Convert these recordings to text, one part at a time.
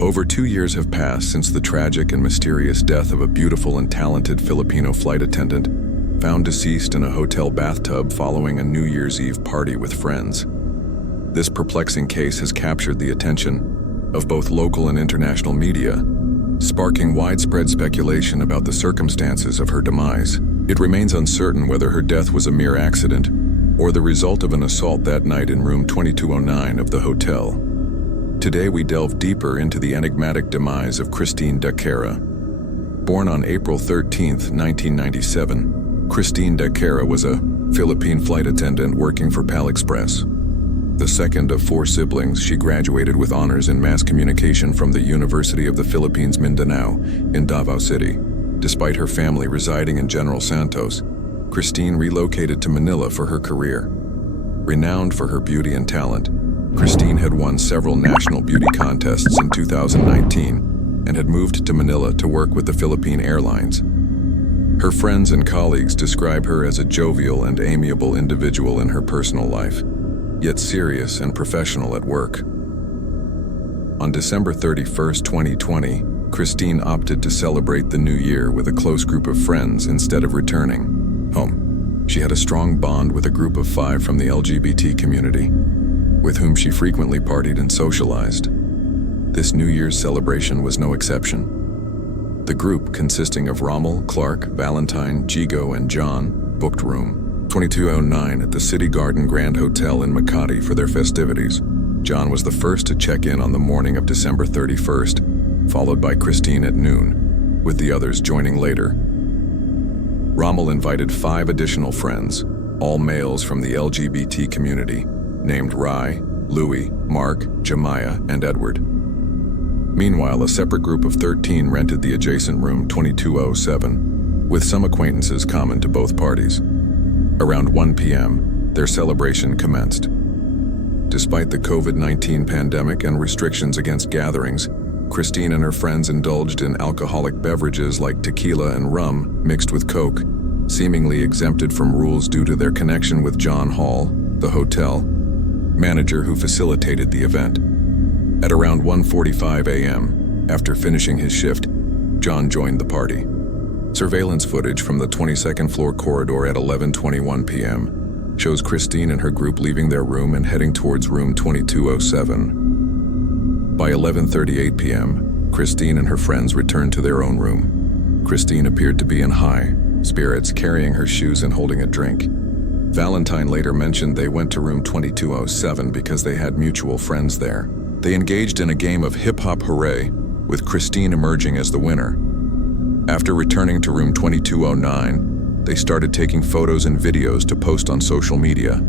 Over 2 years have passed since the tragic and mysterious death of a beautiful and talented Filipino flight attendant, found deceased in a hotel bathtub following a New Year's Eve party with friends. This perplexing case has captured the attention of both local and international media, sparking widespread speculation about the circumstances of her demise. It remains uncertain whether her death was a mere accident or the result of an assault that night in room 2209 of the hotel. Today we delve deeper into the enigmatic demise of Christine Dacera. Born on April 13, 1997, Christine Dacera was a Philippine flight attendant working for PAL Express. The second of 4 siblings, she graduated with honors in mass communication from the University of the Philippines Mindanao in Davao City. Despite her family residing in General Santos, Christine relocated to Manila for her career. Renowned for her beauty and talent, Christine had won several national beauty contests in 2019 and had moved to Manila to work with the Philippine Airlines. Her friends and colleagues describe her as a jovial and amiable individual in her personal life, yet serious and professional at work. On December 31, 2020, Christine opted to celebrate the new year with a close group of friends instead of returning home. She had a strong bond with a group of 5 from the LGBT community, with whom she frequently partied and socialized. This New Year's celebration was no exception. The group, consisting of Rommel, Clark, Valentine, Jigo, and John, booked room 2209 at the City Garden Grand Hotel in Makati for their festivities. John was the first to check in on the morning of December 31st, followed by Christine at noon, with the others joining later. Rommel invited 5 additional friends, all males from the LGBT community, named Rai, Louis, Mark, Jemiah, and Edward. Meanwhile, a separate group of 13 rented the adjacent room 2207, with some acquaintances common to both parties. Around 1 p.m., their celebration commenced. Despite the COVID-19 pandemic and restrictions against gatherings, Christine and her friends indulged in alcoholic beverages like tequila and rum mixed with Coke, seemingly exempted from rules due to their connection with John Hall, the hotel manager who facilitated the event. At around 1:45 a.m., after finishing his shift, John joined the party. Surveillance footage from the 22nd floor corridor at 11:21 p.m. shows Christine and her group leaving their room and heading towards room 2207. By 11:38 p.m., Christine and her friends returned to their own room. Christine appeared to be in high spirits, carrying her shoes and holding a drink. Valentine later mentioned they went to room 2207 because they had mutual friends there. They engaged in a game of hip-hop hooray, with Christine emerging as the winner. After returning to room 2209, they started taking photos and videos to post on social media.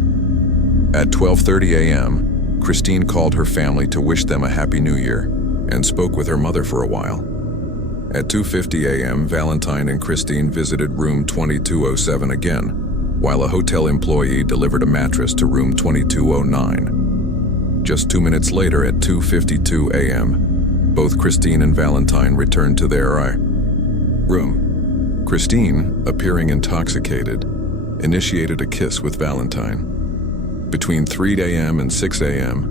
At 12:30 a.m., Christine called her family to wish them a Happy New Year and spoke with her mother for a while. At 2:50 a.m., Valentine and Christine visited room 2207 again, while a hotel employee delivered a mattress to room 2209. Just 2 minutes later, at 2:52 a.m., both Christine and Valentine returned to their room. Christine, appearing intoxicated, initiated a kiss with Valentine. Between 3 a.m. and 6 a.m.,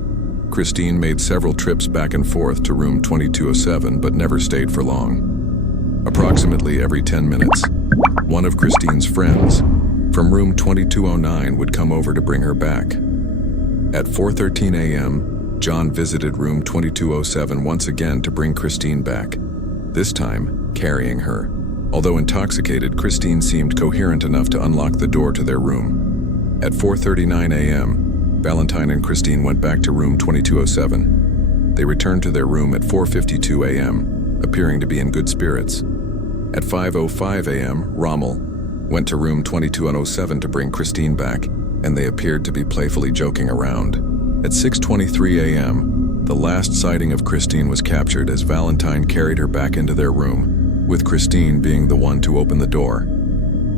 Christine made several trips back and forth to room 2207 but never stayed for long. Approximately every 10 minutes, one of Christine's friends from room 2209 would come over to bring her back. At 4:13 a.m., John visited room 2207 once again to bring Christine back, this time carrying her. Although intoxicated, Christine seemed coherent enough to unlock the door to their room. At 4:39 a.m., Valentine and Christine went back to room 2207. They returned to their room at 4:52 a.m., appearing to be in good spirits. At 5:05 a.m., Rommel went to room 2207 to bring Christine back, and they appeared to be playfully joking around. At 6:23 a.m., the last sighting of Christine was captured as Valentine carried her back into their room, with Christine being the one to open the door.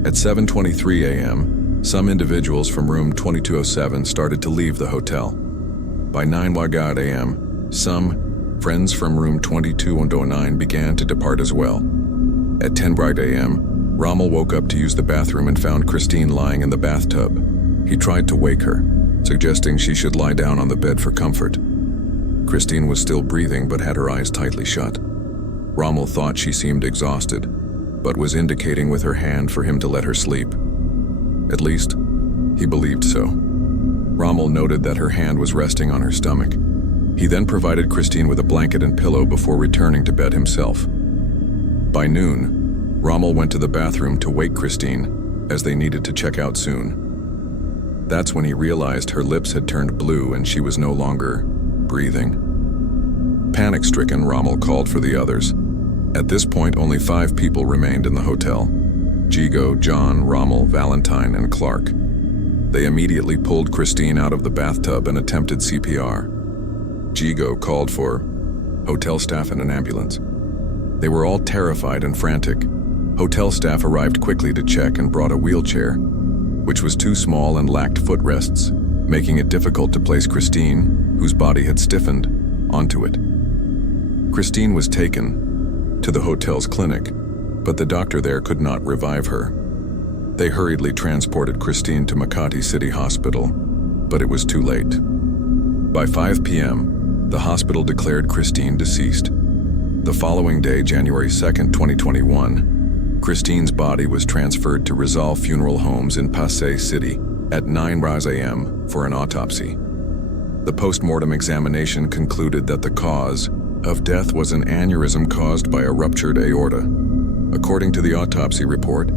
At 7:23 a.m., some individuals from room 2207 started to leave the hotel. By 9 a.m., some friends from room 2209 began to depart as well. At 10 a.m., Rommel woke up to use the bathroom and found Christine lying in the bathtub. He tried to wake her, suggesting she should lie down on the bed for comfort. Christine was still breathing but had her eyes tightly shut. Rommel thought she seemed exhausted, but was indicating with her hand for him to let her sleep. At least, he believed so. Rommel noted that her hand was resting on her stomach. He then provided Christine with a blanket and pillow before returning to bed himself. By noon, Rommel went to the bathroom to wake Christine, as they needed to check out soon. That's when he realized her lips had turned blue and she was no longer breathing. Panic-stricken, Rommel called for the others. At this point, only 5 people remained in the hotel: Jigo, John, Rommel, Valentine, and Clark. They immediately pulled Christine out of the bathtub and attempted CPR. Jigo called for hotel staff and an ambulance. They were all terrified and frantic. Hotel staff arrived quickly to check and brought a wheelchair, which was too small and lacked footrests, making it difficult to place Christine, whose body had stiffened, onto it. Christine was taken to the hotel's clinic, but the doctor there could not revive her. They hurriedly transported Christine to Makati City Hospital, but it was too late. By 5 p.m., the hospital declared Christine deceased. The following day, January 2nd, 2021, Christine's body was transferred to Rizal Funeral Homes in Pasay City at 9 a.m. for an autopsy. The post-mortem examination concluded that the cause of death was an aneurysm caused by a ruptured aorta. According to the autopsy report,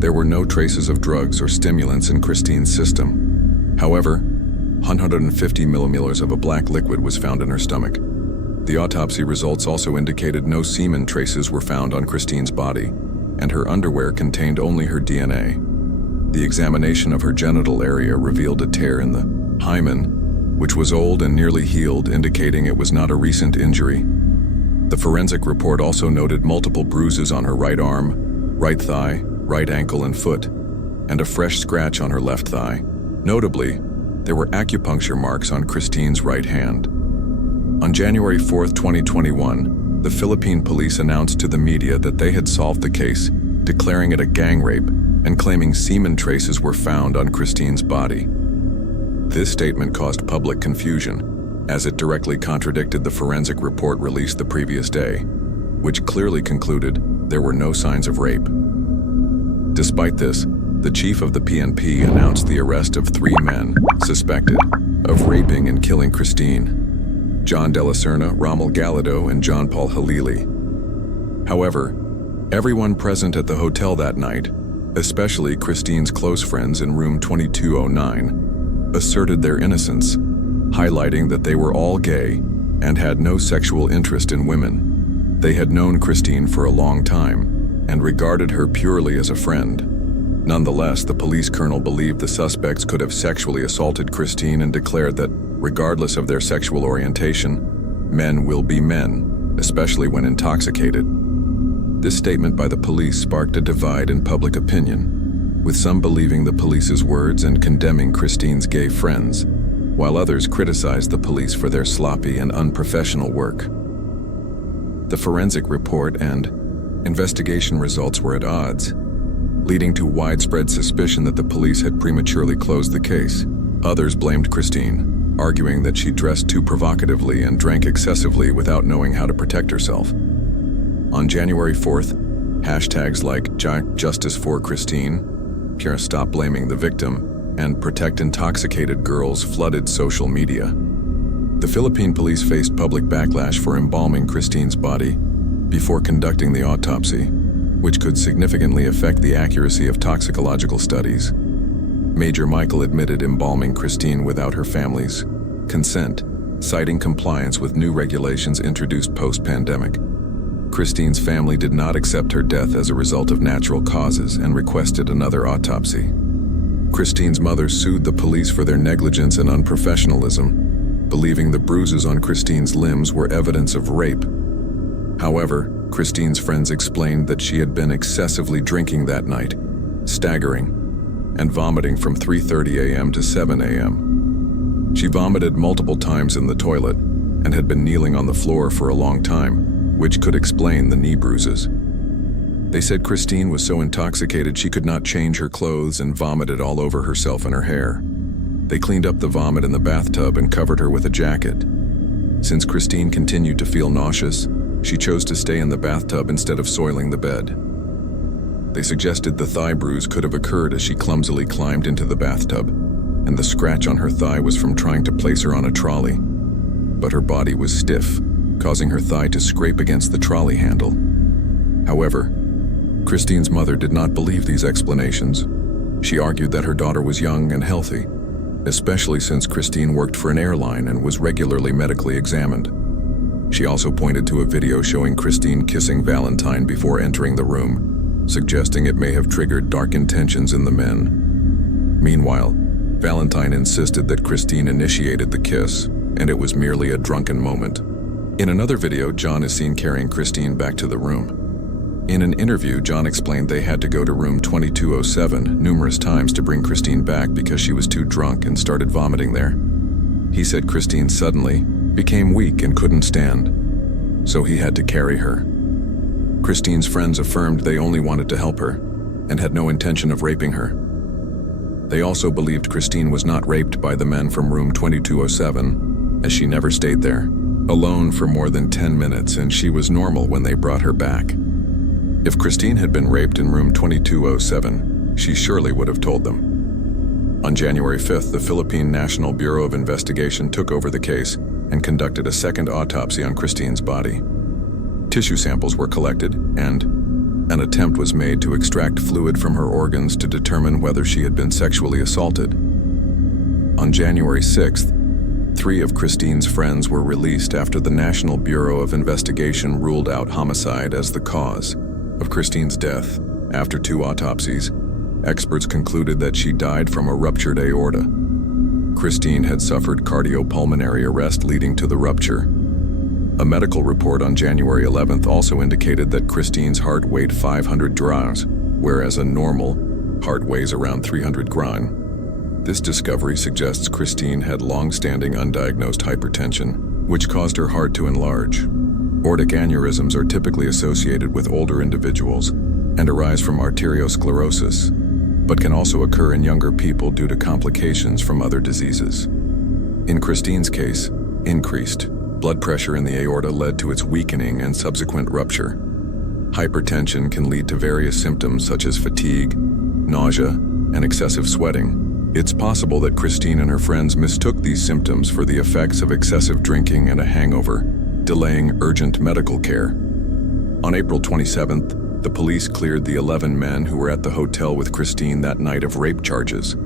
there were no traces of drugs or stimulants in Christine's system. However, 150 milliliters of a black liquid was found in her stomach. The autopsy results also indicated no semen traces were found on Christine's body, and her underwear contained only her DNA. The examination of her genital area revealed a tear in the hymen, which was old and nearly healed, indicating it was not a recent injury. The forensic report also noted multiple bruises on her right arm, right thigh, right ankle and foot, and a fresh scratch on her left thigh. Notably, there were acupuncture marks on Christine's right hand. On January 4, 2021, the Philippine police announced to the media that they had solved the case, declaring it a gang rape and claiming semen traces were found on Christine's body. This statement caused public confusion, as it directly contradicted the forensic report released the previous day, which clearly concluded there were no signs of rape. Despite this, the chief of the PNP announced the arrest of 3 men suspected of raping and killing Christine: John De La Serna, Rommel Galido, and John Paul Halili. However, everyone present at the hotel that night, especially Christine's close friends in room 2209, asserted their innocence, highlighting that they were all gay and had no sexual interest in women. They had known Christine for a long time and regarded her purely as a friend. Nonetheless, the police colonel believed the suspects could have sexually assaulted Christine and declared that, regardless of their sexual orientation, men will be men, especially when intoxicated. This statement by the police sparked a divide in public opinion, with some believing the police's words and condemning Christine's gay friends, while others criticized the police for their sloppy and unprofessional work. The forensic report and investigation results were at odds, leading to widespread suspicion that the police had prematurely closed the case. Others blamed Christine, arguing that she dressed too provocatively and drank excessively without knowing how to protect herself. On January 4th, hashtags like Justice for Christine, Pierre Stop Blaming the Victim, and Protect Intoxicated Girls flooded social media. The Philippine police faced public backlash for embalming Christine's body before conducting the autopsy, which could significantly affect the accuracy of toxicological studies. Major Michael admitted embalming Christine without her family's consent, citing compliance with new regulations introduced post-pandemic. Christine's family did not accept her death as a result of natural causes and requested another autopsy. Christine's mother sued the police for their negligence and unprofessionalism, believing the bruises on Christine's limbs were evidence of rape. However, Christine's friends explained that she had been excessively drinking that night, staggering, and vomiting from 3:30 a.m. to 7 a.m. She vomited multiple times in the toilet and had been kneeling on the floor for a long time, which could explain the knee bruises. They said Christine was so intoxicated she could not change her clothes and vomited all over herself and her hair. They cleaned up the vomit in the bathtub and covered her with a jacket. Since Christine continued to feel nauseous, she chose to stay in the bathtub instead of soiling the bed. They suggested the thigh bruise could have occurred as she clumsily climbed into the bathtub, and the scratch on her thigh was from trying to place her on a trolley. But her body was stiff, causing her thigh to scrape against the trolley handle. However, Christine's mother did not believe these explanations. She argued that her daughter was young and healthy, especially since Christine worked for an airline and was regularly medically examined. She also pointed to a video showing Christine kissing Valentine before entering the room, suggesting it may have triggered dark intentions in the men. Meanwhile, Valentine insisted that Christine initiated the kiss, and it was merely a drunken moment. In another video, John is seen carrying Christine back to the room. In an interview, John explained they had to go to room 2207 numerous times to bring Christine back because she was too drunk and started vomiting there. He said Christine suddenly became weak and couldn't stand, so he had to carry her. Christine's friends affirmed they only wanted to help her and had no intention of raping her. They also believed Christine was not raped by the men from room 2207, as she never stayed there alone for more than 10 minutes, and she was normal when they brought her back. If Christine had been raped in room 2207, she surely would have told them. On January 5th, the Philippine National Bureau of Investigation took over the case and conducted a second autopsy on Christine's body. Tissue samples were collected, and an attempt was made to extract fluid from her organs to determine whether she had been sexually assaulted. On January 6th, 3 of Christine's friends were released after the National Bureau of Investigation ruled out homicide as the cause of Christine's death. After 2 autopsies, experts concluded that she died from a ruptured aorta. Christine had suffered cardiopulmonary arrest leading to the rupture. A medical report on January 11th also indicated that Christine's heart weighed 500 drachms, whereas a normal heart weighs around 300 grams. This discovery suggests Christine had long-standing undiagnosed hypertension, which caused her heart to enlarge. Aortic aneurysms are typically associated with older individuals and arise from arteriosclerosis, but can also occur in younger people due to complications from other diseases. In Christine's case, increased blood pressure in the aorta led to its weakening and subsequent rupture. Hypertension can lead to various symptoms such as fatigue, nausea, and excessive sweating. It's possible that Christine and her friends mistook these symptoms for the effects of excessive drinking and a hangover, delaying urgent medical care. On April 27th, the police cleared the 11 men who were at the hotel with Christine that night of rape charges.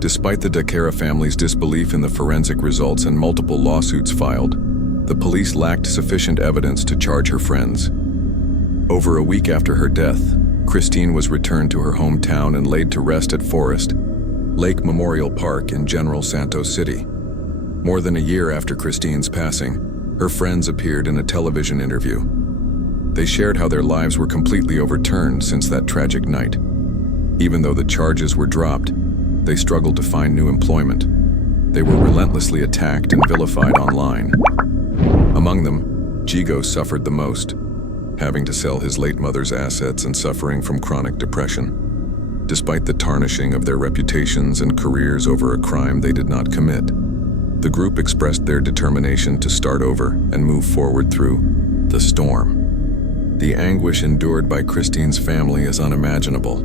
Despite the Dacera family's disbelief in the forensic results and multiple lawsuits filed, the police lacked sufficient evidence to charge her friends. Over a week after her death, Christine was returned to her hometown and laid to rest at Forest Lake Memorial Park in General Santos City. More than a year after Christine's passing, her friends appeared in a television interview. They shared how their lives were completely overturned since that tragic night. Even though the charges were dropped, they struggled to find new employment. They were relentlessly attacked and vilified online. Among them, Gigo suffered the most, having to sell his late mother's assets and suffering from chronic depression. Despite the tarnishing of their reputations and careers over a crime they did not commit, the group expressed their determination to start over and move forward through the storm. The anguish endured by Christine's family is unimaginable.